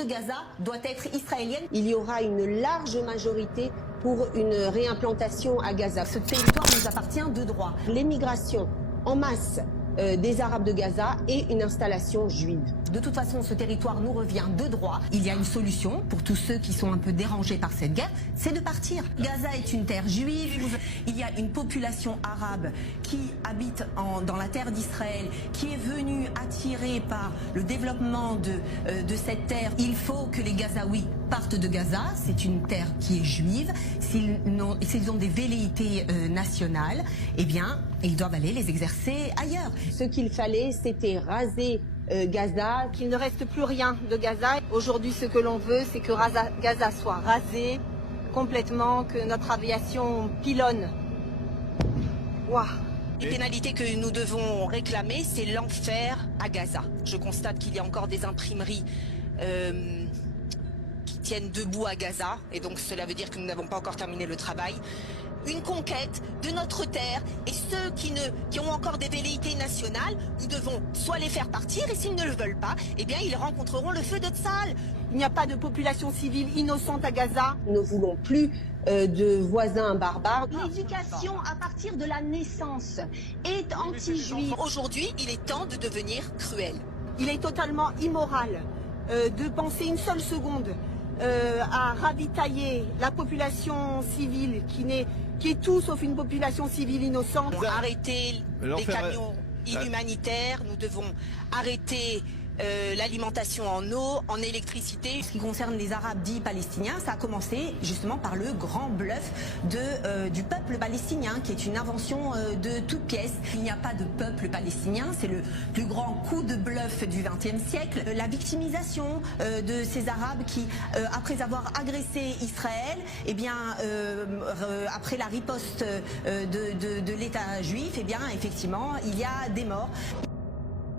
de Gaza doit être israélienne. Il y aura une large majorité pour une réimplantation à Gaza. Ce territoire nous appartient de droit. L'émigration en masse des Arabes de Gaza et une installation juive. De toute façon, ce territoire nous revient de droit. Il y a une solution pour tous ceux qui sont un peu dérangés par cette guerre, c'est de partir. Gaza est une terre juive. Il y a une population arabe qui habite dans la terre d'Israël, qui est venue attirée par le développement de cette terre. Il faut que les Gazaouis partent de Gaza. C'est une terre qui est juive. S'ils ont des velléités nationales, eh bien, ils doivent aller les exercer ailleurs. Ce qu'il fallait, c'était raser Gaza, qu'il ne reste plus rien de Gaza. Aujourd'hui, ce que l'on veut, c'est que Gaza soit rasé complètement, que notre aviation pilonne. Waouh! Les pénalités que nous devons réclamer, c'est l'enfer à Gaza. Je constate qu'il y a encore des imprimeries qui tiennent debout à Gaza, et donc cela veut dire que nous n'avons pas encore terminé le travail. Une conquête de notre terre, et ceux qui ont encore des velléités nationales, nous devons soit les faire partir, et s'ils ne le veulent pas, eh bien ils rencontreront le feu de Tsahal. Il n'y a pas de population civile innocente à Gaza. Nous ne voulons plus de voisins barbares. L'éducation à partir de la naissance est anti-juive. Aujourd'hui, il est temps de devenir cruel. Il est totalement immoral de penser une seule seconde à ravitailler la population civile qui est tout sauf une population civile innocente. Arrêter les camions inhumanitaires, nous devons arrêter l'alimentation en eau, en électricité. Ce qui concerne les Arabes dits palestiniens, ça a commencé justement par le grand bluff du peuple palestinien, qui est une invention de toutes pièces. Il n'y a pas de peuple palestinien, c'est le plus grand coup de bluff du XXe siècle. La victimisation de ces Arabes qui, après avoir agressé Israël, eh bien, après la riposte de l'État juif, eh bien, effectivement, il y a des morts.